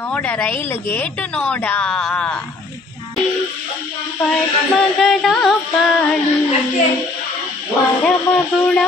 ನೋಡ ರೈಲು ಗೇಟು ನೋಡ ಪದ್ಮಗಳ ಪಾಳಿ ಪರಮ ಗುಣ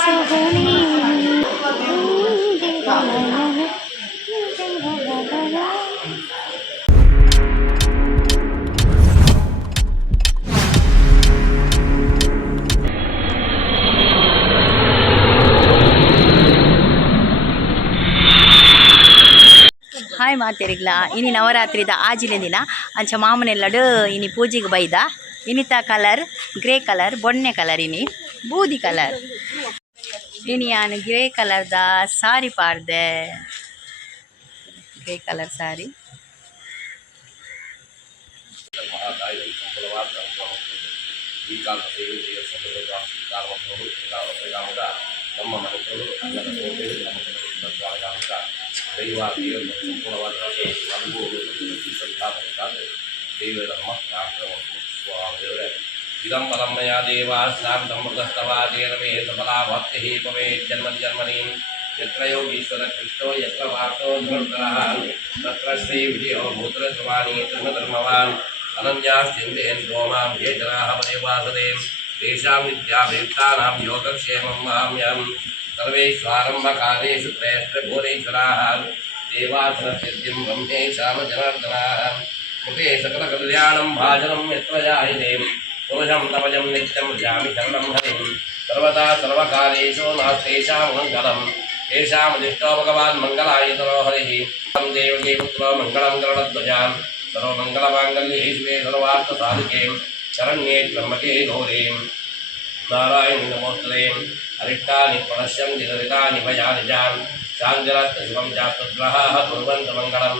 ಸುಗುಣಿ ಹಾಯ್ ಮಾತೇರಿಗ್ಲ ಇನಿ ನವರಾತ್ರಿದ ಆಜಿನ ದಿನ ಅಂಚ ಮಾಮನೆಲ್ಲಡು ಇನಿ ಪೂಜೆಗೆ ಬೈದ ಇನಿತ ಕಲರ್ ಗ್ರೇ ಕಲರ್ ಬೊಣ್ಣೆ ಕಲರ್ ಇನಿ ಬೂದಿ ಕಲರ್ ಇನಿ ನಾನು ಗ್ರೇ ಕಲರ್ದ ಸಾರಿ ಪಾರ್ದೆ ಗ್ರೇ ಕಲರ್ ಸಾರಿ ನಮ್ಮ ಮನೆಗಳು ದೈವಾದಿಗಳು ಸಂಪೂರ್ಣವಾದ ದೇವರ ದೇವರೇ ಇದಂ ಪರಮಯ ದೇವಾಸ್ತಾಂ ಮೃತಸ್ತವಾದೇನವೇ ಸಫಲಾ ಭಕ್ತಿ ಪವೇ ಜನ್ಮನಿ ಜನ್ಮನಿ ಯತ್ರ ಯೋಗೀಶ್ವರ ಕೃಷ್ಣೋ ಯತ್ರ ವಾಸೋ ಧರ್ಮಃ ತತ್ರ ಶ್ರೀ ವಿಜಯೋ ಭೂತ್ರ ಧ್ರುವಾಣಿ ಧರ್ಮಧರ್ಮವಾನ್ ಅನನ್ಯಾಶ್ಚಿಂತೆಯನ್ ಗೋಮಾಂ ಯೇ ಜನಾಃ ದೇವಾಸದೆ तेषां विद्याभियुक्तानां योगक्षेमं माम्यं सर्वेष्वारम्भकालेषु त्रयश्चभूरेश्वराः देवासुरसिद्धिं ब्रह्मेशाम जनार्दनाः मुखे सकलकल्याणं भाजनं यत्त्वजायते पुरुषं तपजं नित्यं भजामि शरणं हरिं सर्वदा सर्वकालेषु नास्तेषां मङ्गलं तेषामधिष्ठो भगवान् मङ्गलायतनो हरिः देवकी पुत्रो मङ्गलं गरुडध्वजां सर्वमङ्गलमाङ्गल्ये शिवे सर्वार्थसाधिके शरण्ये त्र्यम्बके गौरी नारायणि नमोस्तुते अरिष्टानि प्रणश्यन्ति दरितानि भयानि जान् चाञ्जलस्तशिवं चास्तुग्रहाः कुर्वन्तु मङ्गलं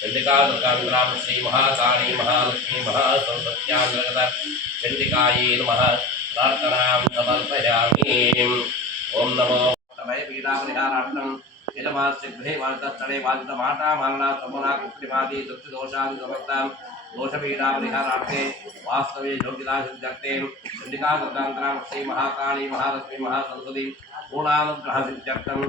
चण्डिकादुर्गान्द्रां श्रीमहाकाली महालक्ष्मी महासरस्वत्यां चण्डिकायै नमः प्रार्थनां समर्पयामि ॐ नमो भयपीडापरिहारार्थं यजमानस्य गृहे वादितस्थले वादितमाता मालना समूना कुत्रिमादि दृष्टिदोषादि समस्तां दोषपीडापरिहारार्थे वास्तवे योगितासिद्ध्यर्थे चण्डिकादुर्गान्तरां श्री महाकाली महालक्ष्मी महासरस्वती पूर्णानुग्रहसिद्ध्यर्थं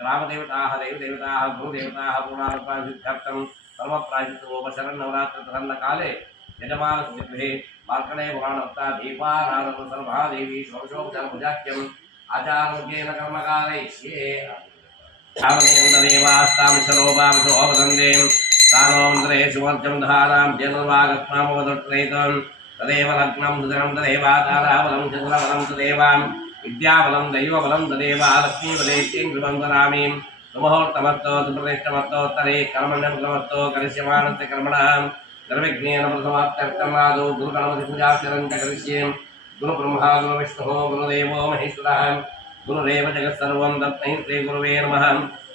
ग्रामदेवताः देवदेवताः गुरुदेवताः पूर्णानुग्रहसिद्ध्यर्थं सर्वप्रायश्चित्तोपशरन्नवरात्रिप्रसन्नकाले यजमानस्य गृहे मार्कण्डेय पुराणोक्ता दीपाराधनसर्वादेवी षोडशोपचारपूजाख्यम् आचार्येण कर्मकारयिष्ये देवास्तां सरोपांशोपसन्दें कालोन्द्रे सुवर्जं धारां जनुर्वागत्मामवदुट्रेतं तदेव लग्नं सुदरं तदेवाकाराबलं चन्द्रबलं तदेवां विद्याबलं दैवबलं तदेव लक्ष्मीपदेत्यं कृपन्दरामि सुमुहूर्तमत्तो सुप्रतिष्ठमत्तोत्तरे कर्मण्यमत्तो करिष्यमाणस्य कर्मणः निर्विघ्नेन प्रथमाप्त्यर्थम् आदौ गुरुगणपतिपूजाचरणं च करिष्ये गुरुब्रह्मा गुरुविष्णुः गुरुदेवो महेश्वरः गुरुरेव जगत्सर्वं तस्मै श्रीगुरुवे नमः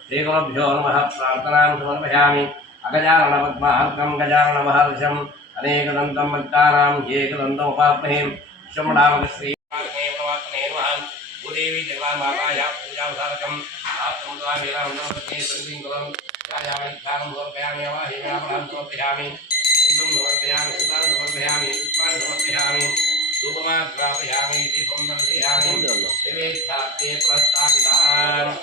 श्रीगुरुभ्यो नमः प्रार्थनां समर्पयामि अगजाननपद्मार्कं गजाननमहर्षम् अनेकदन्तं भक्तानां एकदन्तमुपास्महे शम्भुनामकश्रीमार्गे प्रवासने नमः भूदेवी जगन्मातायाः पूजावसारकम् आत्मद्वामेनामन्दे सन्धिङ्कुलं यायामनिध्यानं समर्पयामि अवाहिव्यापनं समर्पयामि सन्तं समर्पयामि सुतां समर्पयामि पुष्पाणि समर्पयामि धूपमाग्रापयामि दीपं दर्शयामि देवेष्ठात्ते प्रस्थापिताम्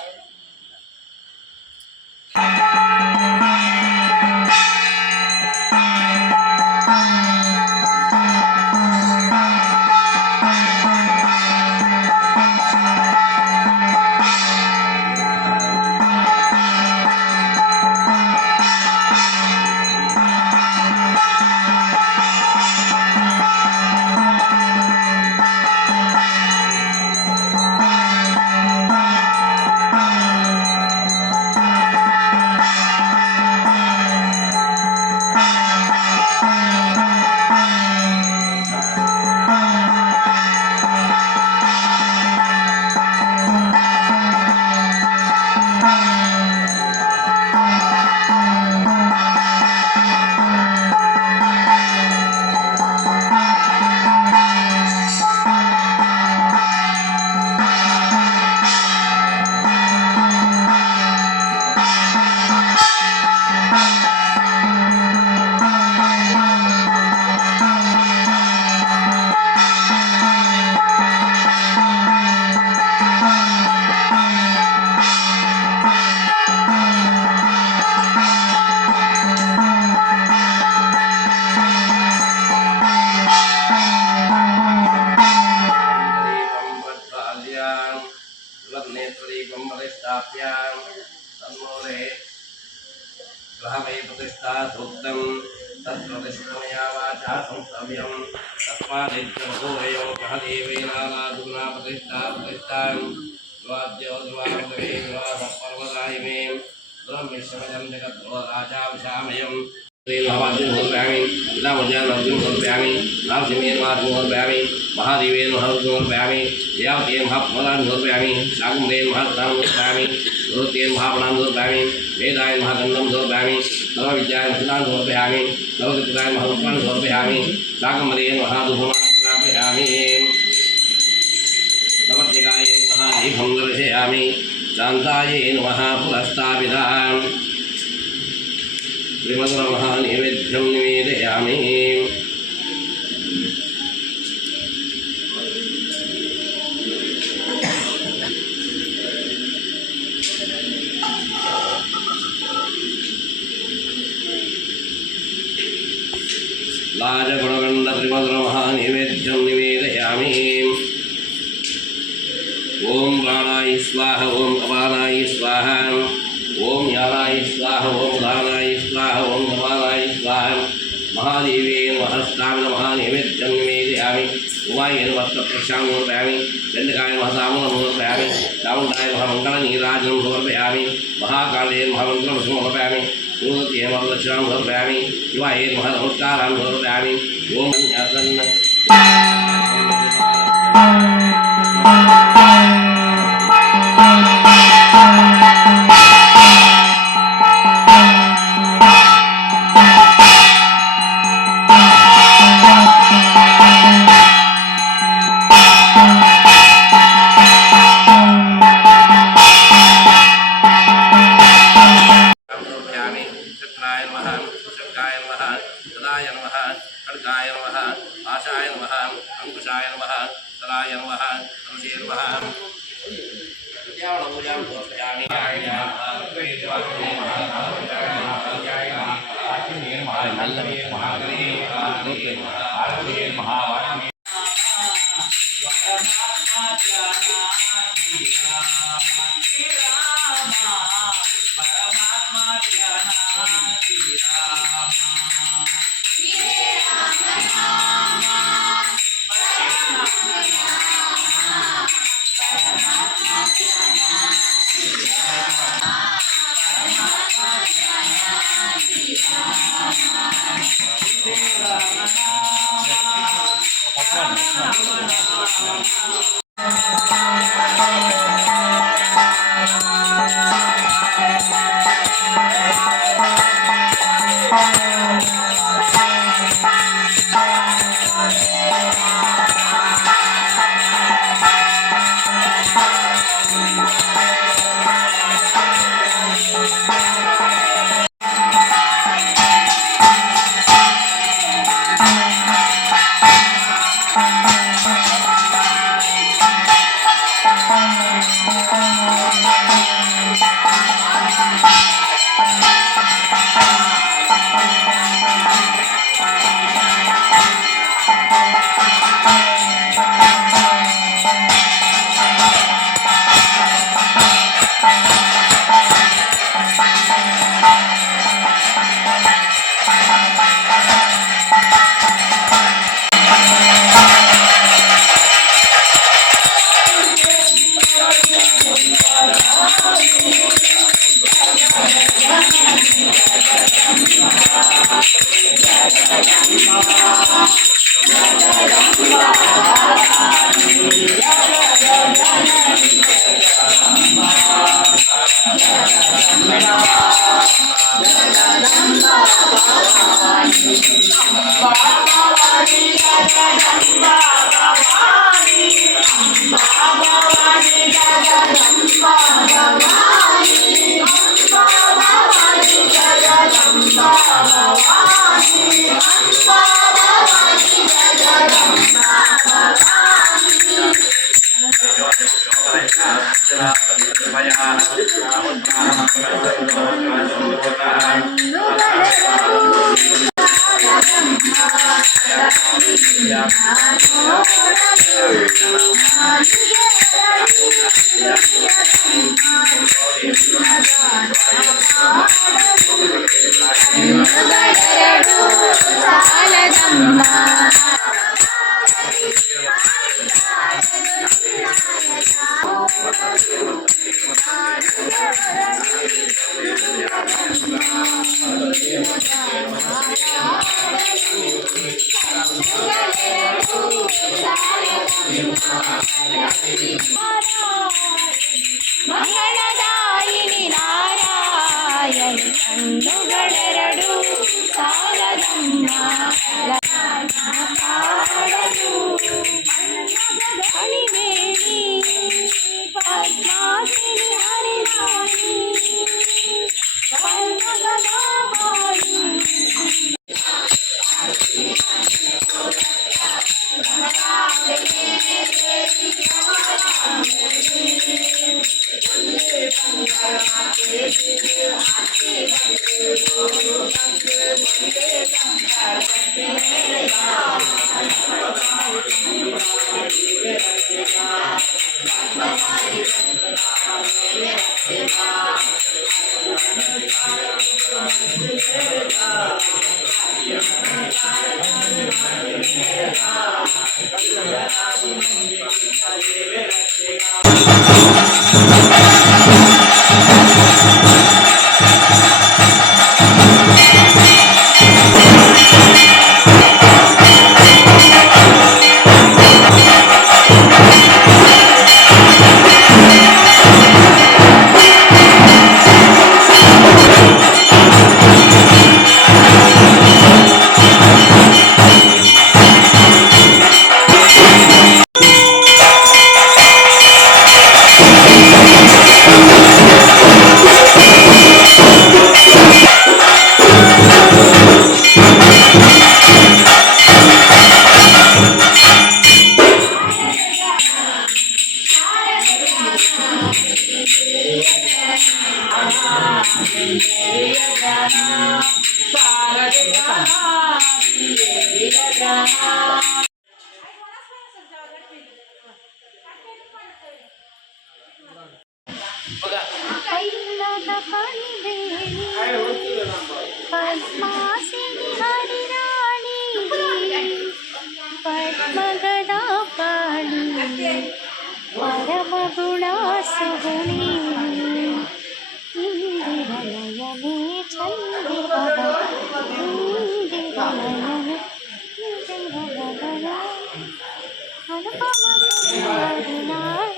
प्रतिष्ठाप्य तन्मूले गृहवै प्रतिष्ठा सूक्तं तत्प्रतिष्ठमया वाचा संस्तव्यं तस्मादित्यमहोरयो गृहदेवेनानादुना प्रतिष्ठां द्वाद्यो द्वामृगे द्वासपर्वदायिमे द्वं विश्वमिदं जगद्भो राजा विशामयम् महादेवेन महारुद्रमर्पयामि देवतेन महाप्रदानमर्पयामि शाकुम्भेन महाप्रदानमर्पयामि गुरुतेन महाप्रणाममर्पयामि वेदाय महागन्धं समर्पयामि सर्वविद्याय महादानमर्पयामि सर्वविद्याय महारुद्राणमर्पयामि शाकुम्भरेन महाधूपमार्पयामि नवद्विगाय महादीपं दर्शयामि शान्ताय नमः पुरस्तापिताम् श्रीमद्रमहानैवेद्यं निवेदयामि लाजगुणगण्डत्रिमद्रमहानैवेद्यं निवेदयामि ॐ प्राणाय स्वाहा ॐ अपानाय स्वाहा ओम यानाय स्वाहा ओम उदानाय स्वाहा ओम समानाय स्वाहा महादेवेन महस्तामिन महानैवेद्यं निवेदयामि उमायेन वस्त्रप्रक्षां समर्पयामि दण्डकाय महसामनं समर्पयामि चामुण्डाय महामङ्गलनीराजनं समर्पयामि महाकालेन महामन्त्रं समर्पयामि सूर्येन महादक्षिणां समर्पयामि शिवायेन महानमस्कारां समर्पयामि ओम न्यासन् आशाय नमः अंकुशाय नमः तराय नमः तुलसीय नमः विद्यावनपूजां समर्पयामि ಪೈಲದ ಕಣಿವೇಣಿ ಪದ್ಮಾಸಿನಿ ಹರಿರಾಣಿ ಪದ್ಮಗದ ಪಾಣಿ ಪರಮ ಗುಣ ಸುಗುಣಿ ಇಂದಿರನಯನೇ ಚಂದಿರದ ಇಂದಿರನಯನೇ ಇಂದಿರನಯನ ಅನುಪಮ ಸುಂದರಿನಾರ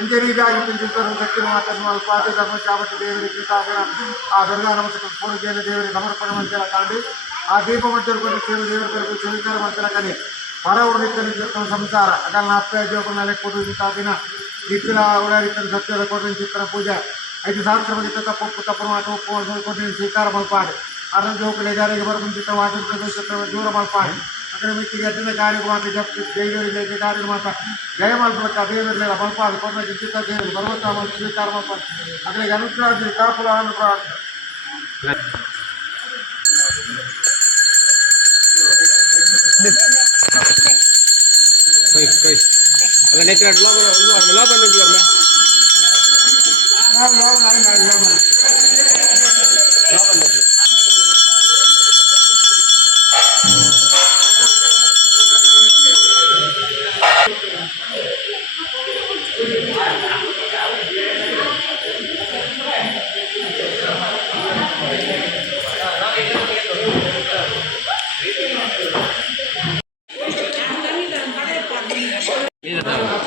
ಇಂಜನೀಗಾಗಿ ಪಿಂಚಿಸಲು ಶಕ್ತಿ ಮಾತನ್ನು ಅಲ್ಪಾತಿ ಧರ್ಮ ಚಾಮತಿ ದೇವರಿಗೆ ಕಾದಿನ ಆ ದುರ್ಗಾ ನಮಸ್ಕಾರ ಪೂರ್ಣಿಗೆಯನ್ನು ದೇವರಿಗೆ ಸಮರ್ಪಣೆ ಮಂತ್ರಿ ಕಾಂಡಿ ಆ ದೀಪ ಮಧ್ಯದಲ್ಲಿ ಸೇವೆ ದೇವರಿಗೆ ಸ್ವೀಕಾರ ಮಂತ್ರಿ ಕಲಿ ಪರವರು ನಿತ್ಯ ಸಂಸಾರ ಅಗಲ್ನ ಅಪ್ಪ ಜೋಗನಲ್ಲಿ ಕೊಡು ಕಾದಿನ ನಿತ್ಯನ ಉಡಾರಿತನ ಸತ್ಯದ ಕೊಟ್ಟಿನ ಚಿತ್ರ ಪೂಜೆ 5 ಸಹಸ್ರ ಮಂದಿ ತಪ್ಪು ತಪ್ಪು ಮಾತು ಒಪ್ಪು ಕೊಟ್ಟಿನ ಸ್ವೀಕಾರ ಮಲ್ಪಾಡಿ ಅರ್ಧ ಜೋಕಡೆ ಜಾರಿಗೆ ಬರಬಂದಿದ್ದ ವಾದ ದೂರ ಮಲ್ಪಾಡಿ ಅక్కడ ಮಿತ್ತಿಗೆ ಅಡ್ಡದ ಗಾಡಿ ಮಾತು ಜಪ್ತಿ ದೇವರಿಗೆ ಗಾಡಿ ಮಾತ ಜಯ ಮಲ್ಪಕ್ಕ ದೇವರಲ್ಲ ಮಲ್ಪಾಡಿ ಕೊಟ್ಟ ಚಿತ್ತ ದೇವರು ಭಗವಂತ ಮಲ್ ಸ್ವೀಕಾರ ಮಲ್ಪಾಡಿ ಅಲ್ಲಿಗೆ ಅನುಗ್ರಹ ಕಾಪುಲ ಅನುಗ್ರಹ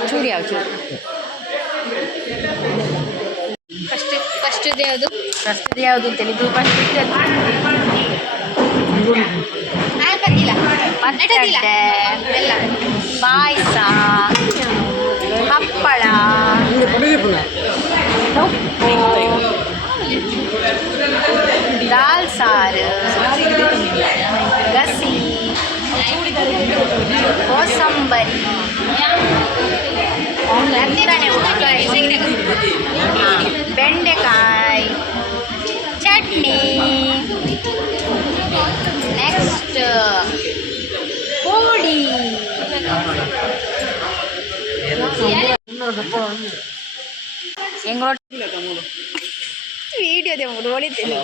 ಚೂರಿ ಯಾವ ಚೂರು ಫಸ್ಟ್ ಯಾವುದು ಫಸ್ಟ್ ಯಾವುದು ಅಂತೇಳಿದ್ದು ಫಸ್ಟ್ ಪಾಯಸ ಹಪ್ಪಳ ಉಪ್ಪು ದಾಲ್ ಸಾರು ಗಸಿ ಕೋಸಂಬರಿ ಬೆಂಡೆಕಾಯಿ ಚಟ್ನಿ ನೆಕ್ಸ್ಟ್ ಪೋಡಿ ಹೆಂಗ್ ವಿಡಿಯೋದೆ ನೋಡಿದ್ದೀನಿ